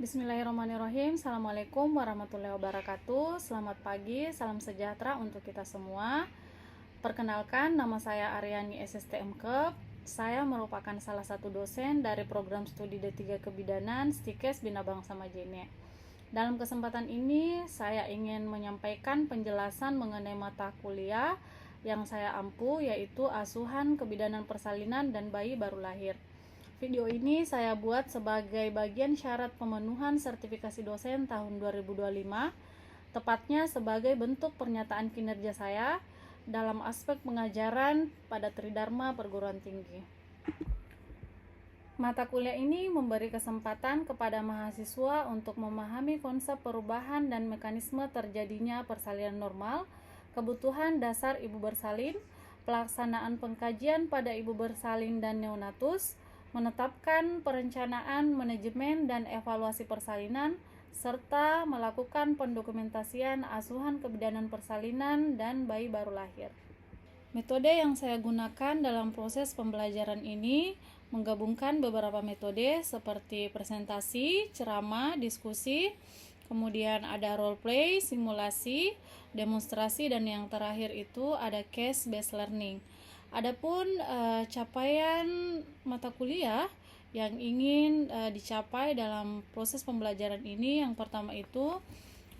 Bismillahirrahmanirrahim. Assalamualaikum warahmatullahi wabarakatuh. Selamat pagi, salam sejahtera untuk kita semua. Perkenalkan, nama saya Aryani SSTM Kep. Saya merupakan salah satu dosen dari program studi D3 Kebidanan Stikes Bina Bangsa Majene. Dalam kesempatan ini, saya ingin menyampaikan penjelasan mengenai mata kuliah yang saya ampu, yaitu Asuhan Kebidanan Persalinan dan Bayi Baru Lahir. Video ini saya buat sebagai bagian syarat pemenuhan sertifikasi dosen tahun 2025, tepatnya sebagai bentuk pernyataan kinerja saya dalam aspek pengajaran pada Tridharma Perguruan Tinggi. Mata kuliah ini memberi kesempatan kepada mahasiswa untuk memahami konsep perubahan dan mekanisme terjadinya persalinan normal, kebutuhan dasar ibu bersalin, pelaksanaan pengkajian pada ibu bersalin dan neonatus, menetapkan perencanaan, manajemen, dan evaluasi persalinan, serta melakukan pendokumentasian asuhan kebidanan persalinan dan bayi baru lahir. Metode yang saya gunakan dalam proses pembelajaran ini menggabungkan beberapa metode seperti presentasi, ceramah, diskusi, kemudian ada role play, simulasi, demonstrasi, dan yang terakhir itu ada case based learning. Adapun capaian mata kuliah yang ingin dicapai dalam proses pembelajaran ini, yang pertama itu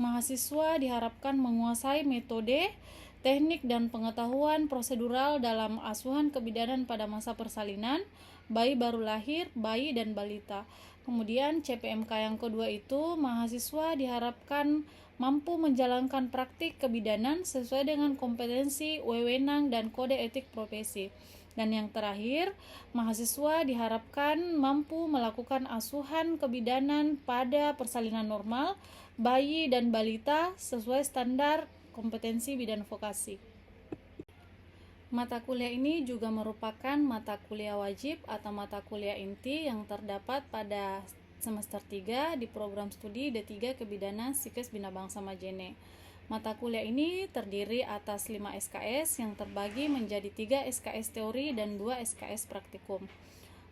mahasiswa diharapkan menguasai metode, teknik, dan pengetahuan prosedural dalam asuhan kebidanan pada masa persalinan, bayi baru lahir, bayi dan balita. Kemudian CPMK yang kedua itu mahasiswa diharapkan mampu menjalankan praktik kebidanan sesuai dengan kompetensi, wewenang, dan kode etik profesi. Dan yang terakhir, mahasiswa diharapkan mampu melakukan asuhan kebidanan pada persalinan normal, bayi dan balita sesuai standar kompetensi bidang vokasi. Mata kuliah ini juga merupakan mata kuliah wajib atau mata kuliah inti yang terdapat pada semester 3 di program studi D3 Kebidanan Stikes Bina Bangsa Majene. Mata kuliah ini terdiri atas 5 SKS yang terbagi menjadi 3 SKS teori dan 2 SKS praktikum.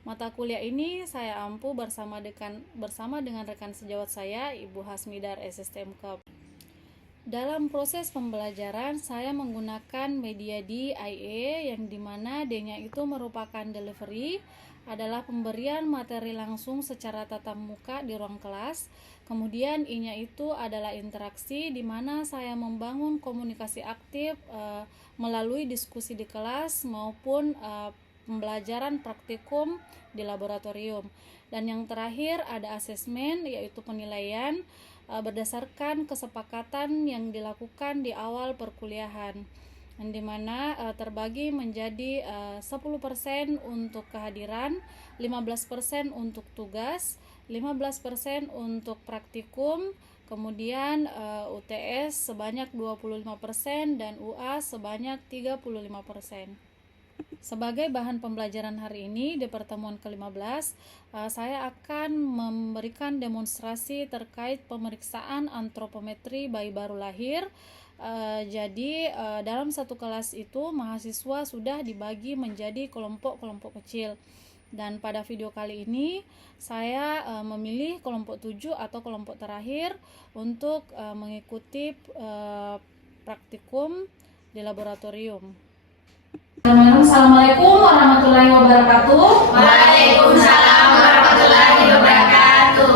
Mata kuliah ini saya ampu bersama dengan rekan sejawat saya, Ibu Hasmidar SSTM Kep. Dalam proses pembelajaran, saya menggunakan media DIE yang dimana D-nya itu merupakan delivery, adalah pemberian materi langsung secara tatap muka di ruang kelas. Kemudian I-nya itu adalah interaksi, di mana saya membangun komunikasi aktif melalui diskusi di kelas maupun pembelajaran praktikum di laboratorium. Dan yang terakhir ada asesmen, yaitu penilaian berdasarkan kesepakatan yang dilakukan di awal perkuliahan, yang dimana terbagi menjadi 10% untuk kehadiran, 15% untuk tugas, 15% untuk praktikum, kemudian UTS sebanyak 25% dan UA sebanyak 35%. Sebagai bahan pembelajaran hari ini di pertemuan ke-15, saya akan memberikan demonstrasi terkait pemeriksaan antropometri bayi baru lahir. Jadi dalam satu kelas itu mahasiswa sudah dibagi menjadi kelompok-kelompok kecil. Dan pada video kali ini saya memilih kelompok 7 atau kelompok terakhir untuk mengikuti praktikum di laboratorium. Assalamualaikum warahmatullahi wabarakatuh. Waalaikumsalam warahmatullahi wabarakatuh.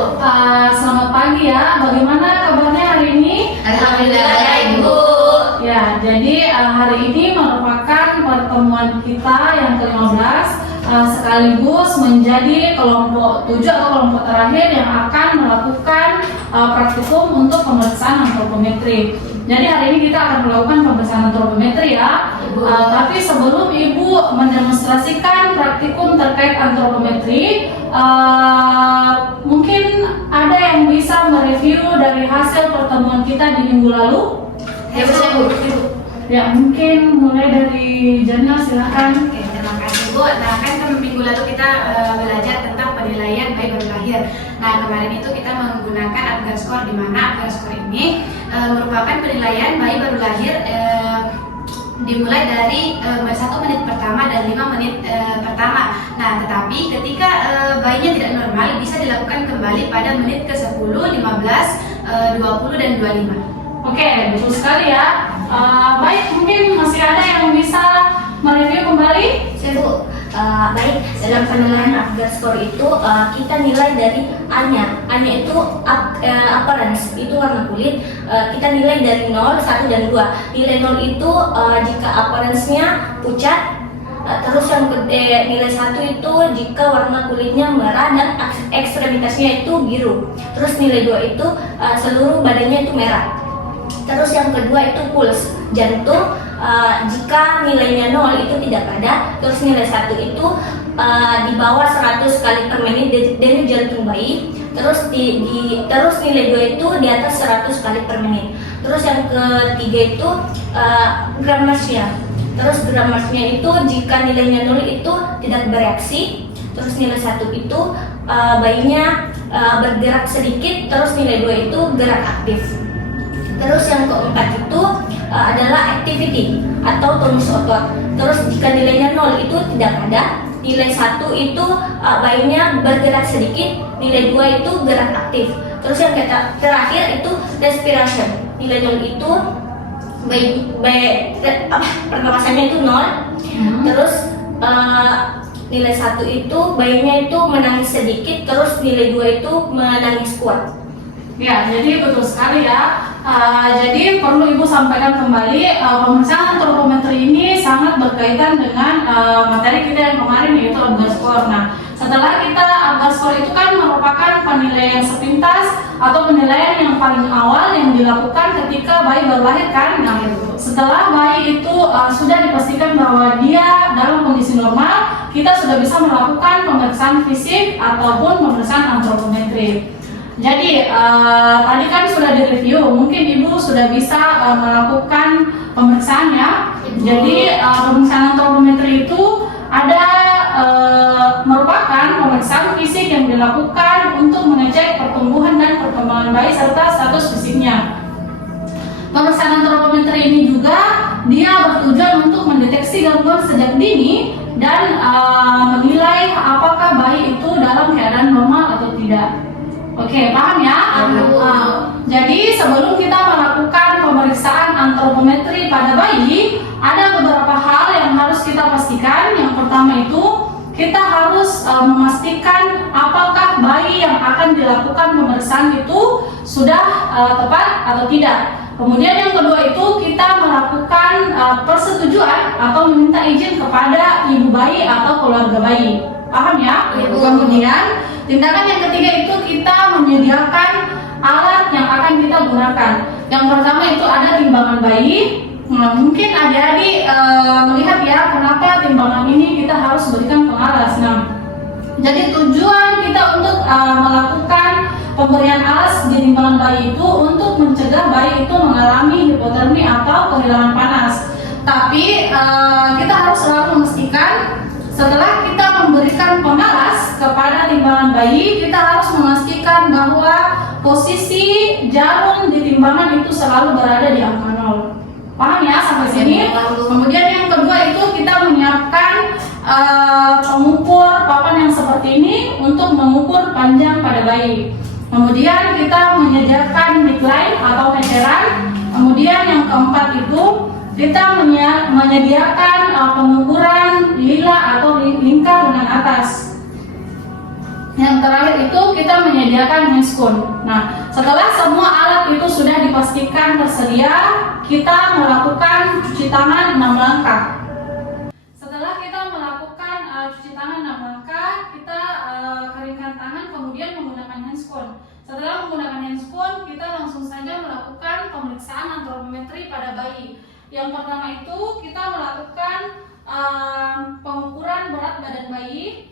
Selamat pagi ya. Bagaimana kabarnya hari ini? Alhamdulillah baik, Bu. Ya, jadi hari ini merupakan pertemuan kita yang ke-15 sekaligus menjadi kelompok 7 atau kelompok terakhir yang akan melakukan praktikum untuk pemeriksaan antropometri. Jadi hari ini kita akan melakukan pemeriksaan antropometri ya. Tapi sebelum Ibu mendemonstrasikan praktikum terkait antropometri, mungkin ada yang bisa mereview dari hasil pertemuan kita di minggu lalu? Ya, Bu. Ya, mungkin mulai dari Jana, silakan. Oke, terima kasih, Bu. Nah, kan minggu lalu kita belajar tentang penilaian bayi baru lahir. Nah, kemarin itu kita menggunakan Apgar Score, di mana Apgar Score ini merupakan penilaian bayi baru lahir dimulai dari 1 menit pertama dan 5 menit pertama. Nah, tetapi ketika bayinya tidak normal bisa dilakukan kembali pada menit ke-10, 15, 20 dan 25. Oke, betul sekali ya. Baik, mungkin masih ada yang bisa mereview kembali? Saya Bu, baik, dalam penilaian Apgar Score itu kita nilai dari A-nya. A-nya itu appearance, itu warna kulit. Kita nilai dari 0, 1, dan 2. Nilai 0 itu jika appearance-nya pucat. Terus yang nilai 1 itu jika warna kulitnya merah dan ekstremitasnya itu biru. Terus nilai 2 itu seluruh badannya itu merah. Terus yang kedua itu puls, jantung. Jika nilainya 0 itu tidak ada. Terus nilai 1 itu di bawah 100 kali per menit denyut jantung bayi. Terus terus nilai 2 itu di atas 100 kali per menit. Terus yang ketiga itu gram massnya. Terus gram massnya itu jika nilainya 0 itu tidak bereaksi. Terus nilai 1 itu bayinya bergerak sedikit. Terus nilai 2 itu gerak aktif. Terus yang keempat itu adalah activity atau tonus otot. Terus jika nilainya 0 itu tidak ada. Nilai 1 itu bayinya bergerak sedikit. Nilai 2 itu gerak aktif. Terus yang terakhir itu respiration. Nilai 0 itu pernapasannya itu 0. Terus nilai 1 itu bayinya itu menangis sedikit. Terus nilai 2 itu menangis kuat. Ya, jadi betul sekali ya. Jadi perlu Ibu sampaikan kembali, pemeriksaan antropometri ini sangat berkaitan dengan materi kita yang kemarin, yaitu Apgar Score. Nah, setelah kita Apgar Score itu kan merupakan penilaian sepintas atau penilaian yang paling awal yang dilakukan ketika bayi baru lahir kan. Nah, setelah bayi itu sudah dipastikan bahwa dia dalam kondisi normal, kita sudah bisa melakukan pemeriksaan fisik ataupun pemeriksaan antropometri. Jadi tadi kan sudah direview, mungkin Ibu sudah bisa melakukan pemeriksaan ya. Jadi pemeriksaan antropometri itu ada merupakan pemeriksaan fisik yang dilakukan untuk mengecek pertumbuhan dan perkembangan bayi serta status fisiknya. Pemeriksaan antropometri ini juga dia bertujuan untuk mendeteksi gangguan sejak dini dan menilai apakah bayi itu dalam keadaan normal atau tidak. Oke, paham ya? Jadi sebelum kita melakukan pemeriksaan antropometri pada bayi, ada beberapa hal yang harus kita pastikan. Yang pertama itu, kita harus memastikan apakah bayi yang akan dilakukan pemeriksaan itu sudah tepat atau tidak. Kemudian yang kedua itu, kita melakukan persetujuan atau meminta izin kepada ibu bayi atau keluarga bayi. Paham ya? Kemudian tindakan yang ketiga itu kita menyediakan alat yang akan kita gunakan. Yang pertama itu ada timbangan bayi. Nah, mungkin adik-adik melihat ya kenapa timbangan ini kita harus berikan pengalas. Nah, jadi tujuan kita untuk melakukan pemberian alas di timbangan bayi itu untuk mencegah bayi itu mengalami hipotermi atau kehilangan panas. Tapi kita harus selalu memastikan setelah kita memberikan pengalas kepada timbangan bayi, kita harus memastikan bahwa posisi jarum di timbangan itu selalu berada di angka 0. Paham ya sampai sini? Kemudian yang kedua itu kita menyiapkan pengukur papan yang seperti ini untuk mengukur panjang pada bayi. Kemudian kita menyediakan midline atau meteran. Kemudian yang keempat itu kita menyediakan pengukuran lila atau lingkar dengan atas. Yang terakhir itu kita menyediakan handskun. Nah, setelah semua alat itu sudah dipastikan tersedia, kita melakukan cuci tangan 6 langkah. Setelah kita melakukan cuci tangan 6 langkah, kita keringkan tangan kemudian menggunakan handskun. Setelah menggunakan handskun, kita langsung saja melakukan pemeriksaan antropometri pada bayi. Yang pertama itu kita melakukan pengukuran berat badan bayi.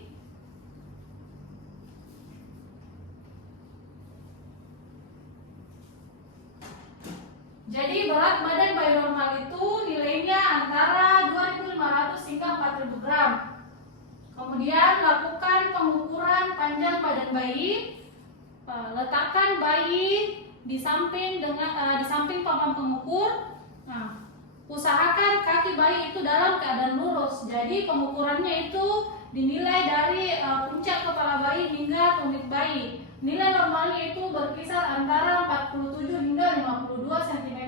Jadi berat badan bayi normal itu nilainya antara 2.500 hingga 4.000 gram. Kemudian lakukan pengukuran panjang badan bayi. Letakkan bayi di samping papan pengukur. Nah, usahakan kaki bayi itu dalam keadaan lurus. Jadi pengukurannya itu dinilai dari puncak kepala bayi hingga tumit bayi. Nilai normalnya itu berkisar antara 47 hingga 52 cm.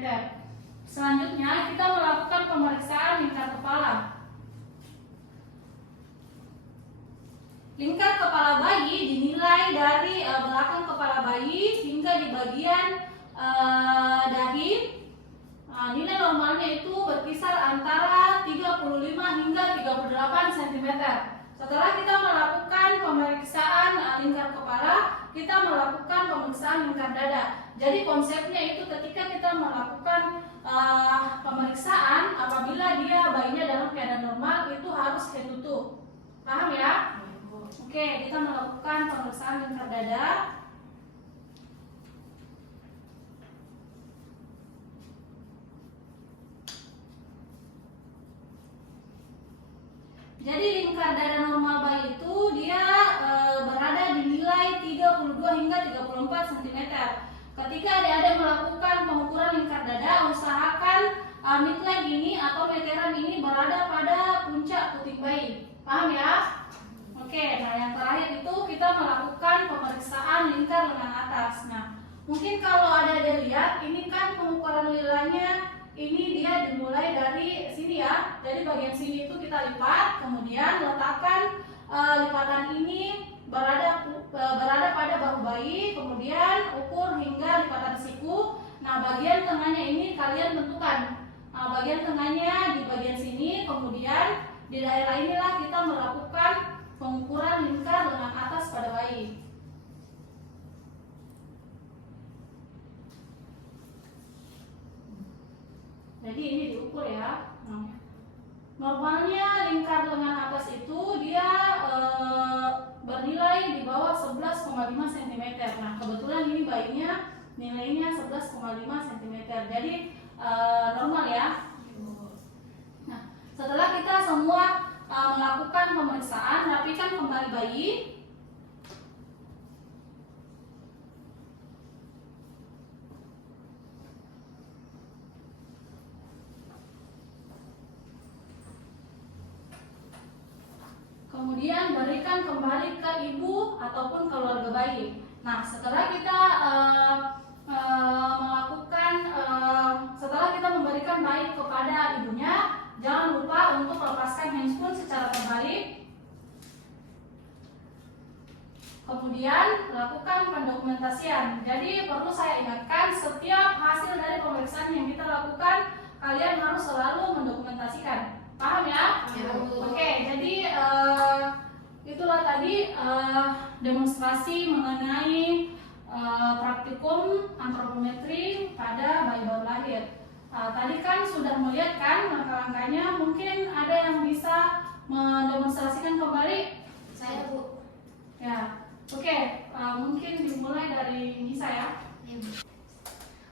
Selanjutnya kita melakukan pemeriksaan lingkar kepala. Lingkar kepala bayi dinilai dari belakang kepala bayi hingga di bagian dahi. Nilai normalnya itu berkisar antara 35 hingga 38 cm. Setelah kita melakukan pemeriksaan lingkar kepala, kita melakukan pemeriksaan lingkar dada. Jadi konsepnya itu ketika kita melakukan pemeriksaan, apabila dia bayinya dalam keadaan normal, itu harus head to toe. Paham ya? Oke, kita melakukan pemeriksaan lingkar dada. Jadi lingkar dada normal bayi itu dia berada di nilai 32 hingga 34 cm. Ketika adik-adik melakukan pengukuran lingkar dada, usahakan midline ini atau meteran ini berada pada puncak puting bayi. Paham ya? Oke, nah yang terakhir itu kita melakukan pemeriksaan lingkar lengan atas. Nah, mungkin kalau ada lihat, ini kan pengukuran lilanya. Ini dia dimulai dari sini ya. Jadi bagian sini itu kita lipat, kemudian letakkan lipatan ini berada pada bahu bayi, kemudian ukur hingga lipatan siku. Nah, bagian tengahnya ini kalian tentukan. Bagian tengahnya di bagian sini, kemudian di daerah inilah kita melakukan pengukuran lingkar lengan atas pada bayi. Jadi ini diukur ya. Normalnya lingkar lengan atas itu dia bernilai di bawah 11,5 cm. Nah, kebetulan ini bayinya nilainya 11,5 cm. Jadi normal ya. Nah, setelah kita semua melakukan pemeriksaan, rapikan kembali bayi. Kemudian berikan kembali ke ibu ataupun keluarga bayi. Nah, setelah kita setelah kita memberikan bayi kepada ibunya, jangan lupa untuk lepaskan handscoon secara terbalik. Kemudian lakukan pendokumentasian. Jadi perlu saya ingatkan, setiap hasil dari pemeriksaan yang kita lakukan, kalian harus selalu mendokumentasikan. Paham ya? Ya, Bu. Oke, jadi itulah tadi demonstrasi mengenai praktikum antropometri pada bayi baru lahir. Tadi kan sudah melihat kan langkah-langkahnya, mungkin ada yang bisa mendemonstrasikan kembali? Saya, Bu. Ya, oke, mungkin dimulai dari Nisa ya.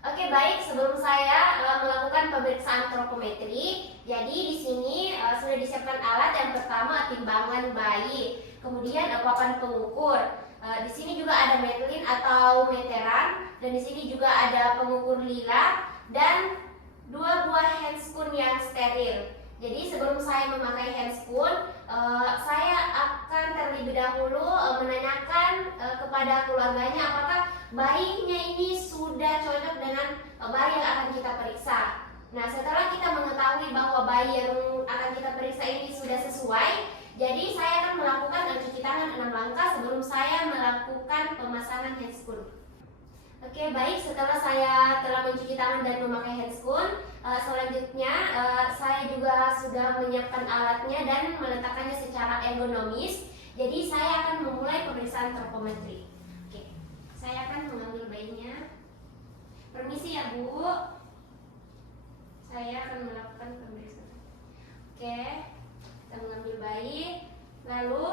Oke, baik. Sebelum saya melakukan pemeriksaan antropometri, jadi di sini sudah disiapkan alat. Yang pertama timbangan bayi, kemudian papan pengukur. Di sini juga ada metlin atau meteran, dan di sini juga ada pengukur lila dan 2 buah handscoon yang steril. Jadi sebelum saya memakai handscoon, saya akan terlebih dahulu menanyakan kepada keluarganya apakah bayinya ini sudah cocok dengan bayi yang akan kita periksa. Nah, setelah kita mengetahui bahwa bayi yang akan kita periksa ini sudah sesuai, jadi saya akan melakukan cuci tangan 6 langkah sebelum saya melakukan pemasangan handscoon. Oke, baik. Setelah saya telah mencuci tangan dan memakai handscoon, selanjutnya saya juga sudah menyiapkan alatnya dan meletakkannya secara ergonomis. Jadi saya akan memulai pemeriksaan antropometri. Oke, saya akan mengambil bayinya. Permisi ya, Bu. Saya akan melakukan pemeriksaan. Oke, kita mengambil bayi, lalu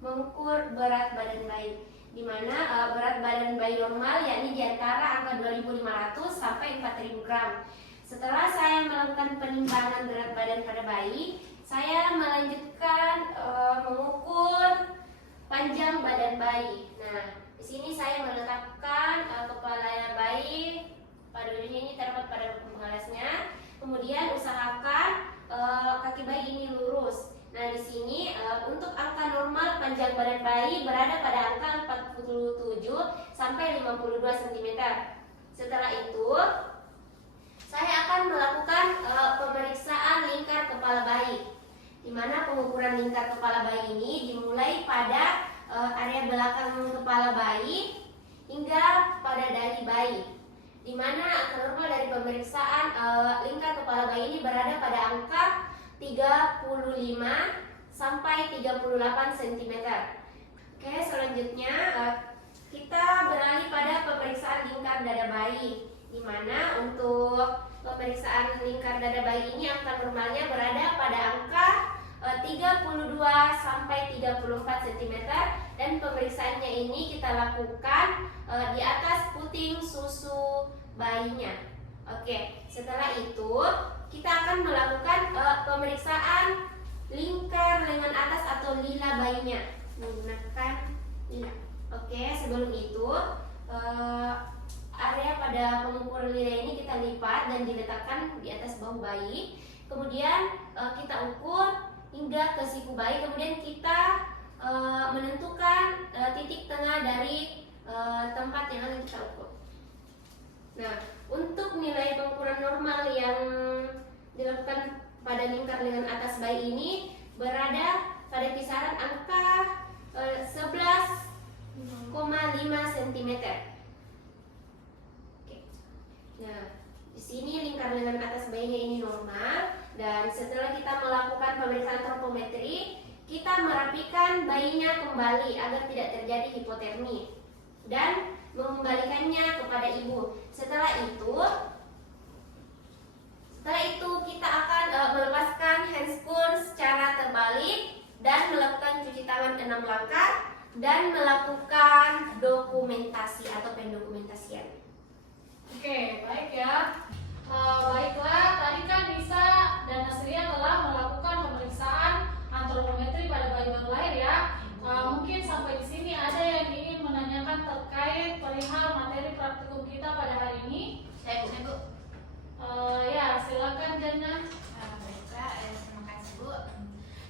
mengukur berat badan bayi, di mana berat badan bayi normal yakni di antara angka 2.500 sampai 4.000 gram. Setelah saya melakukan penimbangan berat badan pada bayi, saya melanjutkan mengukur panjang badan bayi. Nah, di sini saya meletakkan kepala bayi pada ujungnya, ini terdapat pada penggalasnya. Kemudian usahakan kaki bayi ini lurus. Nah, di sini untuk angka normal panjang badan bayi berada pada angka 47 sampai 52 cm. Setelah itu, saya akan melakukan pemeriksaan lingkar kepala bayi, di mana pengukuran lingkar kepala bayi ini dimulai pada area belakang kepala bayi hingga pada dahi bayi, di mana angka normal dari pemeriksaan lingkar kepala bayi ini berada pada angka 35 sampai 38 cm. Oke, selanjutnya kita beralih pada pemeriksaan lingkar dada bayi, di mana untuk pemeriksaan lingkar dada bayi ini angka normalnya berada pada angka 32 sampai 34 cm, dan pemeriksaannya ini kita lakukan di atas puting susu bayinya. Oke, setelah itu kita akan melakukan pemeriksaan lingkar lengan atas atau lila bayinya menggunakan lila. Oke, sebelum itu area pada pengukuran lila ini kita lipat dan diletakkan di atas bahu bayi. Kemudian kita ukur hingga ke siku bayi. Kemudian kita menentukan titik tengah dari tempat yang akan kita ukur. Nah, untuk nilai pengukuran normal yang dilakukan pada lingkar lengan atas bayi ini berada pada kisaran angka 11,5 cm. Oke. Nah, di sini lingkar lengan atas bayinya ini normal, dan setelah kita melakukan pemeriksaan tropometri, kita merapikan bayinya kembali agar tidak terjadi hipotermi dan mengembalikannya kepada ibu. Setelah itu kita akan melepaskan handscoon secara terbalik dan melakukan cuci tangan 6 langkah dan melakukan dokumentasi atau pendokumentasian. Oke, baik ya. Baiklah, tadi kan Nisa dan Nasria telah melakukan pemeriksaan antropometri pada bayi baru lahir ya. Mungkin sampai di sini ada yang ingin menanyakan terkait perihal materi praktikum kita pada hari ini. Saya Bu. Ya, silakan Jana. Baiklah, terima kasih Bu.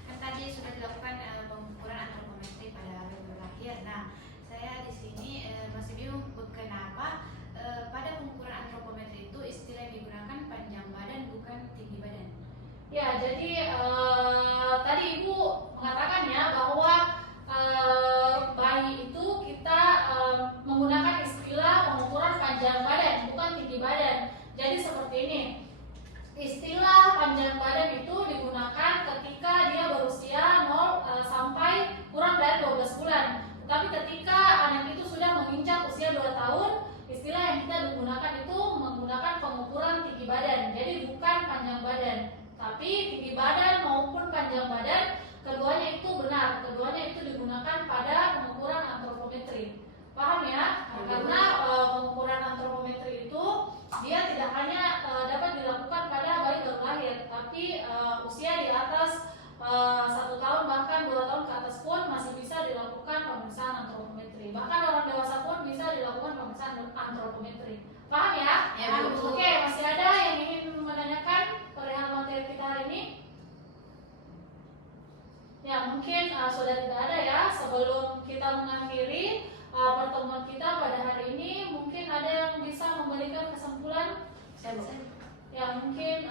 Kan tadi sudah dilakukan pengukuran antropometri pada bayi baru lahir. Nah, saya di sini masih bingung kenapa pada pengukuran antropometri itu istilah yang digunakan panjang badan bukan tinggi badan. Ya, jadi tadi Ibu mengatakan ya bahwa bayi itu kita menggunakan istilah pengukuran panjang badan bukan tinggi badan. Jadi seperti ini, istilah panjang badan itu digunakan ketika dia berusia 0 sampai kurang dari 12 bulan. Tapi ketika anak itu sudah menginjak usia 2 tahun, istilah yang kita gunakan itu menggunakan pengukuran tinggi badan. Jadi bukan panjang badan, tapi tinggi badan maupun panjang badan keduanya itu benar. Keduanya itu digunakan pada pengukuran antropometri. Paham ya? Karena pengukuran antropometri itu dia tidak hanya dapat dilakukan pada bayi baru lahir, tapi usia di atas 1 tahun bahkan 2 tahun ke atas pun masih bisa dilakukan pemeriksaan antropometri. Bahkan orang dewasa pun bisa dilakukan pemeriksaan antropometri. Paham ya? Ya, Bu. Oke, masih ada yang ingin menanyakan perihal materi kita hari ini? Ya, mungkin sudah tidak ada ya. Sebelum kita mengakhiri pertemuan kita pada hari ini, mungkin ada yang bisa memberikan kesimpulan? Ya, mungkin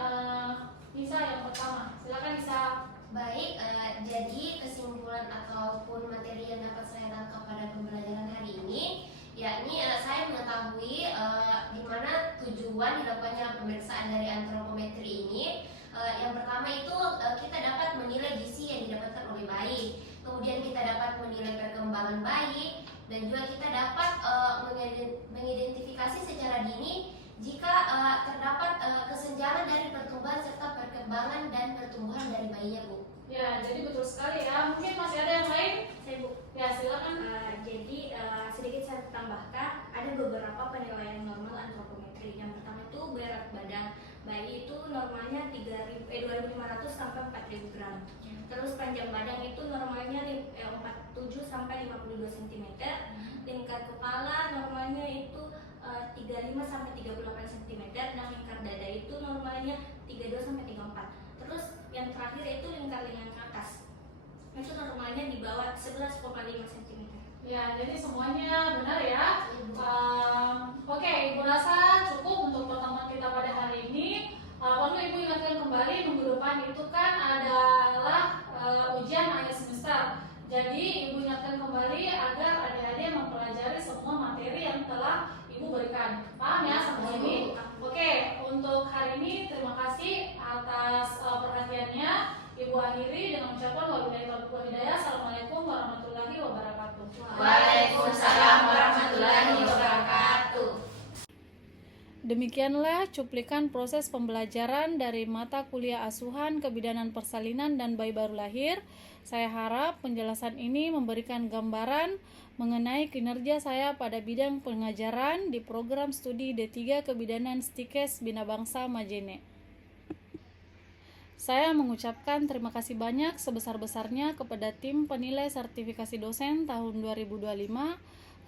Nisa yang pertama. Silakan Nisa. Baik, jadi kesimpulan ataupun materi yang dapat saya tangkap pada pembelajaran hari ini, yakni saya mengetahui di mana tujuan dilakukannya pemeriksaan dari antropometri ini. Yang pertama itu kita dapat menilai gizi yang didapatkan oleh bayi, kemudian kita dapat menilai perkembangan bayi, dan juga kita dapat mengidentifikasi secara dini jika terdapat kesenjangan dari pertumbuhan serta perkembangan dan pertumbuhan dari bayinya, Bu. Ya, jadi betul sekali ya. Mungkin masih ada yang lain? Saya Bu. Ya, silakan. Jadi sedikit saya tambahkan, ada beberapa penilaian normal antropometri. Yang pertama itu berat badan bayi itu normalnya 2.500 sampai 4.000 gram. Terus panjang badan itu normalnya 47 sampai 52 cm. Lingkar kepala normalnya itu 35 sampai 38 cm. Dan lingkar dada itu normalnya 35 32 sampai 34. Terus yang terakhir itu lingkar-lingkar ke atas. Itu normalnya di bawah 11,5 cm. Ya, jadi semuanya benar ya. Oke, Ibu rasa cukup untuk pertemuan kita pada hari ini. Perlu Ibu ingatkan kembali minggu depan itu kan adalah ujian akhir semester. Jadi Ibu ingatkan kembali agar adik-adik mempelajari semua materi yang telah Ibu berikan. Paham ya sampai sini? Oke, untuk hari ini terima kasih atas perhatiannya. Ibu akhiri dengan ucapan wabillahi taufiq wal hidayah. Assalamualaikum warahmatullahi wabarakatuh. Waalaikumsalam warahmatullahi wabarakatuh. Demikianlah cuplikan proses pembelajaran dari mata kuliah asuhan kebidanan persalinan dan bayi baru lahir. Saya harap penjelasan ini memberikan gambaran mengenai kinerja saya pada bidang pengajaran di program studi D3 Kebidanan Stikes Bina Bangsa Majene. Saya mengucapkan terima kasih banyak sebesar-besarnya kepada tim penilai sertifikasi dosen tahun 2025,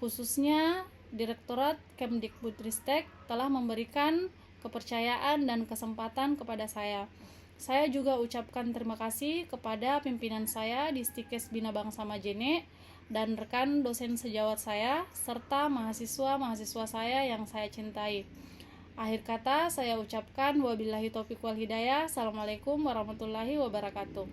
khususnya Direktorat Kemdikbudristek telah memberikan kepercayaan dan kesempatan kepada saya. Saya juga ucapkan terima kasih kepada pimpinan saya di Stikes Bina Bangsa Majene dan rekan dosen sejawat saya, serta mahasiswa-mahasiswa saya yang saya cintai. Akhir kata saya ucapkan wabillahi taufiq wal hidayah. Assalamualaikum warahmatullahi wabarakatuh.